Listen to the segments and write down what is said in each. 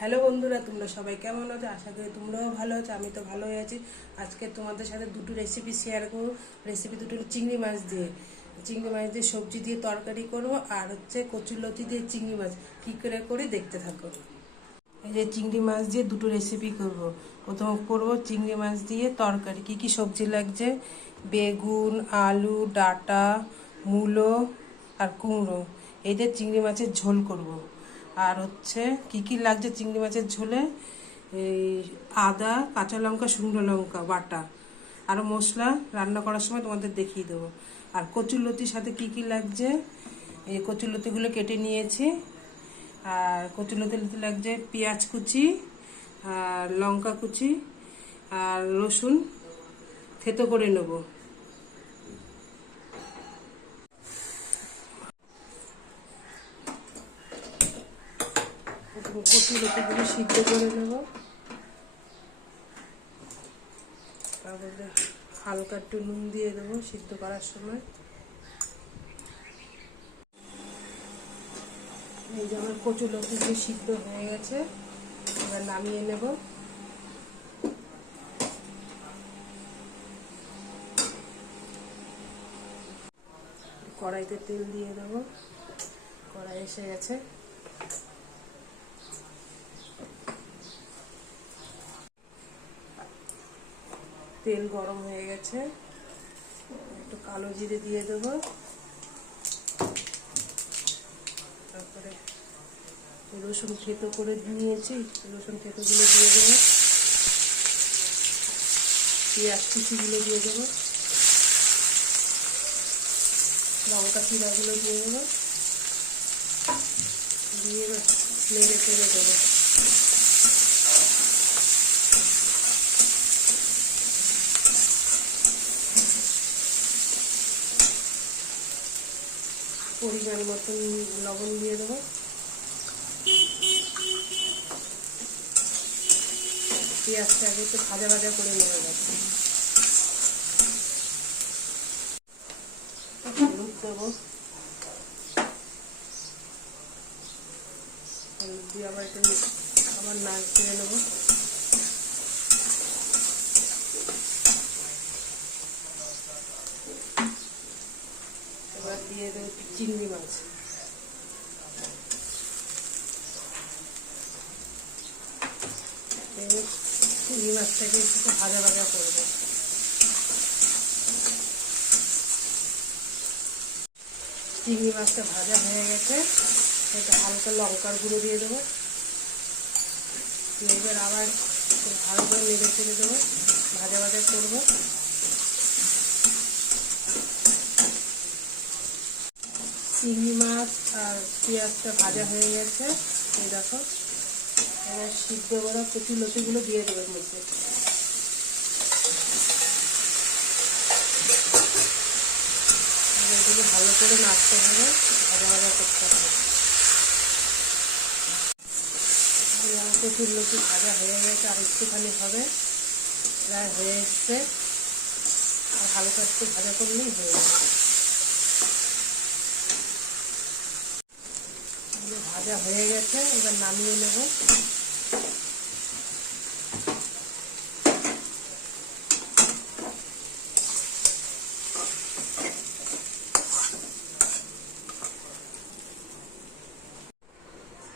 Hello বন্ধুরা, তোমরা সবাই কেমন আছো? আশা করি তোমরাও ভালো আছো, আমি তো ভালোই আছি। আজকে তোমাদের সাথে দুটো রেসিপি শেয়ার করব। রেসিপি দুটো চিংড়ি মাছ দিয়ে। চিংড়ি মাছ দিয়ে সবজি দিয়ে তরকারি করব আর হচ্ছে কচুরলতি দিয়ে চিংড়ি মাছ। কী করে করে দেখতে থাকো। এই যে চিংড়ি মাছ দিয়ে দুটো রেসিপি করব। প্রথম করব চিংড়ি মাছ দিয়ে তরকারি। কি কি সবজি লাগছে? বেগুন, আলু, ডাটা, মূলো আর কুমড়ো। এই যে চিংড়ি মাছের ঝোল করব। আর হচ্ছে কি কি লাগছে? চিংড়ি মাছের ঝোলে, এই আদা, কাঁচা লঙ্কা, শুকনো লঙ্কা, বাটা আর মশলা রান্না করার সময় তোমাদের দেখিয়ে দেবো। আর কচুর লতির সাথে কি কি লাগছে? এই কচুর লতিগুলো কেটে নিয়েছি। আর কচুলতিতে লাগছে পেঁয়াজ কুচি, আর লঙ্কা কুচি, আর রসুন থেতো করে নেব। কচুলতিগুলো সিদ্ধ করে নেব তারপরে হালকা একটু নুন দিয়ে দেবো সিদ্ধ করার সময় এই যে আমার কচুর লতিগুলো সিদ্ধ হয়ে গেছে এবার নামিয়ে নেব কড়াইতে তেল দিয়ে দেব। কড়াই এসে গেছে। তেল গরম হয়ে গেছে। একটু কালো জিরে দিয়ে দেবো। তারপরে রসুন থেতো করে নিয়েছি। রসুন থেতোগুলো দিয়ে দেবো। পেঁয়াজ কুচিগুলো দিয়ে দেবো। লঙ্কা চিরাগুলো দিয়ে দেবো। দিয়ে নেড়ে চেড়ে দেবো। পরিমাণ মতন লবণ দিয়ে দেবো। পেঁয়াজটাকে একটু ভাজা ভাজা করে নেওয়া যাচ্ছে হলুদ দেবো। হলুদ দিয়ে আবার একটু আবার নাচ দিয়ে নেব এবার চিংড়ি মাছ চিংড়ি মাছটাকে একটু ভাজা ভাজা করব চিংড়ি মাছটা ভাজা হয়ে গেছে এটা হালকা লঙ্কার গুঁড়ো দিয়ে দেবো এবার আবার ভালো করে নেড়ে চেড়ে দেবো ভাজা ভাজা করব চিংড়ি মাছ আর পেঁয়াজটা ভাজা হয়ে গেছে। এই দেখো। এবার সিদ্ধ করা কচি লতিগুলো দিয়ে দেবো মধ্যে। এগুলো ভালো করে নাড়তে হবে, ভাজা ভাজা করতে হবে। কচুর লতি ভাজা হয়ে গেছে, আর একটুখানি হবে। প্রায় হয়ে এসছে। আর হালকা একটু ভাজা করলেই হয়ে যাবে। ভাজা হয়ে গেছে, এবার নামিয়ে নেব।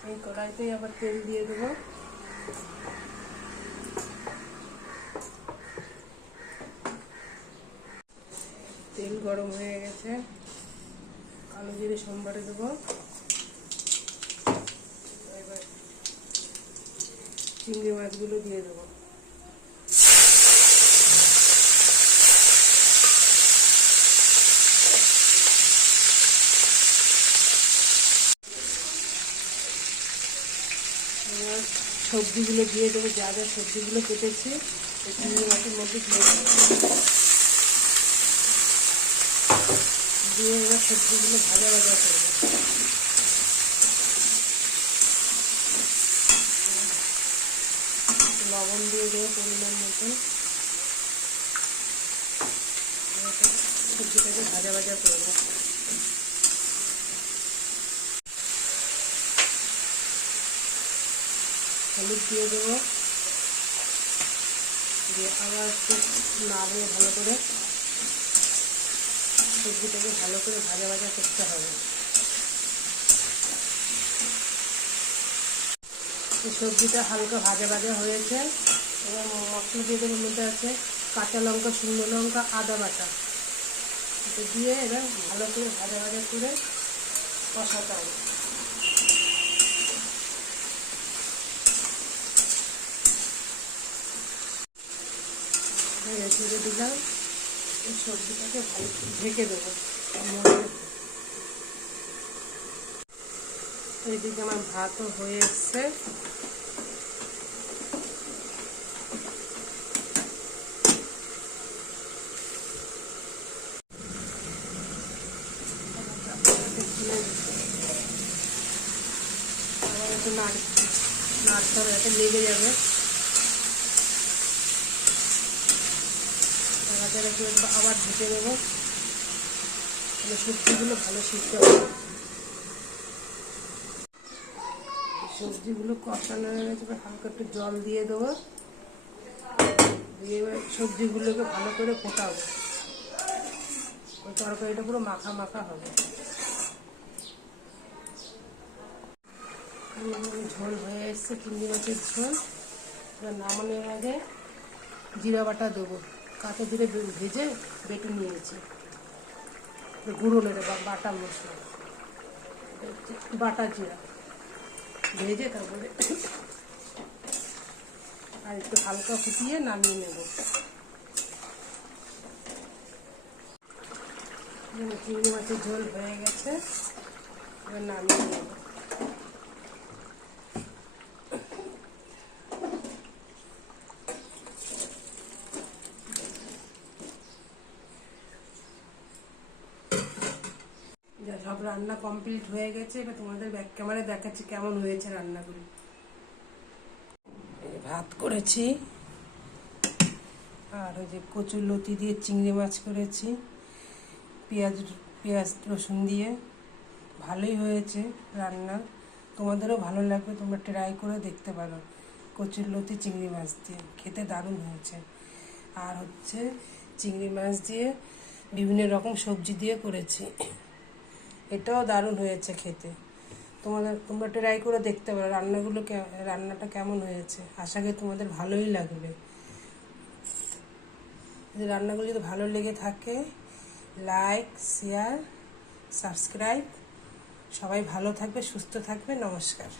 এই কড়াইতেই আবার তেল দিয়ে দেবো। তেল গরম হয়ে গেছে। কালো জিরে সোমবারে দেবো এবার চিংড়ি মাছগুলো দিয়ে দেবো। সবজিগুলো দিয়ে দেবো, যা যা সবজিগুলো কেটেছে চিংড়ি মাছের মধ্যে দিয়ে দিয়ে এবার সবজিগুলো ভাজা ভাজা করব। লবণ দিয়ে দেবো পরিমাণ মতন সবজিটাকে ভাজা ভাজা করব। হলুদ দিয়ে দেবো। দিয়ে আবার একটু নাড়িয়ে ভালো করে। সবজিটাকে ভালো করে ভাজা ভাজা করতে হবে। সবজিটা হালকা ভাজা ভাজা হয়েছে। এবার মশলা দিয়ে দেবো মধ্যে আছে কাঁচা লঙ্কা, শুকনো লঙ্কা, আদা বাটা। এটা দিয়ে এবার ভালো করে ভাজা ভাজা করে কষাতে হবে। রেখে দিলাম। এই সবজিটাকে ভালো ঢেকে দেবো। এইদিকে আমার ভাতও হয়ে এসছে আবার একটু নাড় নাড়তে হবে যাতে লেগে যাবে। নাড়াচাড়া করে আবার ঢেকে দেবো। তাহলে সবজিগুলো ভালো সিদ্ধ হবে। সবজিগুলো কষানো হয়ে গেছে হালকা একটু জল দিয়ে দেবো। দিয়ে এবার সবজিগুলোকে ভালো করে ফোটাবো। ওই তরকারিটা পুরো মাখা মাখা হবে। ঝোল হয়ে এসছে চিংড়ি মাছের ঝোল। এবার নামানোর আগে জিরা বাটা দেবো। কাঁচা জিরে ভেজে বেটে নিয়েছি। গুঁড়ো নেড়ে বাটা মশলা। বাটা জিরা। ভেজে তারপরে আর একটু হালকা ফুটিয়ে নামিয়ে নেব। চিংড়ি মাছের ঝোল হয়ে গেছে। এবার নামিয়ে নেব যা সব রান্না কমপ্লিট হয়ে গেছে, এবার তোমাদের ব্যাক ক্যামেরায় দেখাচ্ছি কেমন হয়েছে রান্নাগুলো। ভাত করেছি, আর ওই যে কচুর লতি দিয়ে চিংড়ি মাছ করেছি, পেঁয়াজ পেঁয়াজ রসুন দিয়ে। ভালোই হয়েছে রান্না, তোমাদেরও ভালো লাগবে, তোমরা ট্রাই করে দেখতে পারো। কচুর লতি, চিংড়ি মাছ দিয়ে, খেতে দারুণ হয়েছে। আর হচ্ছে চিংড়ি মাছ দিয়ে বিভিন্ন রকম সবজি দিয়ে করেছি। এটাও দারুণ হয়েছে খেতে। তোমাদের, তোমরা ট্রাই করে দেখতে পারো রান্নাগুলো রান্নাটা কেমন হয়েছে। আশা করি তোমাদের ভালোই লাগবে। যদি রান্নাগুলো যদি ভালো লেগে থাকে লাইক শেয়ার সাবস্ক্রাইব সবাই ভালো থাকবে, সুস্থ থাকবে, নমস্কার।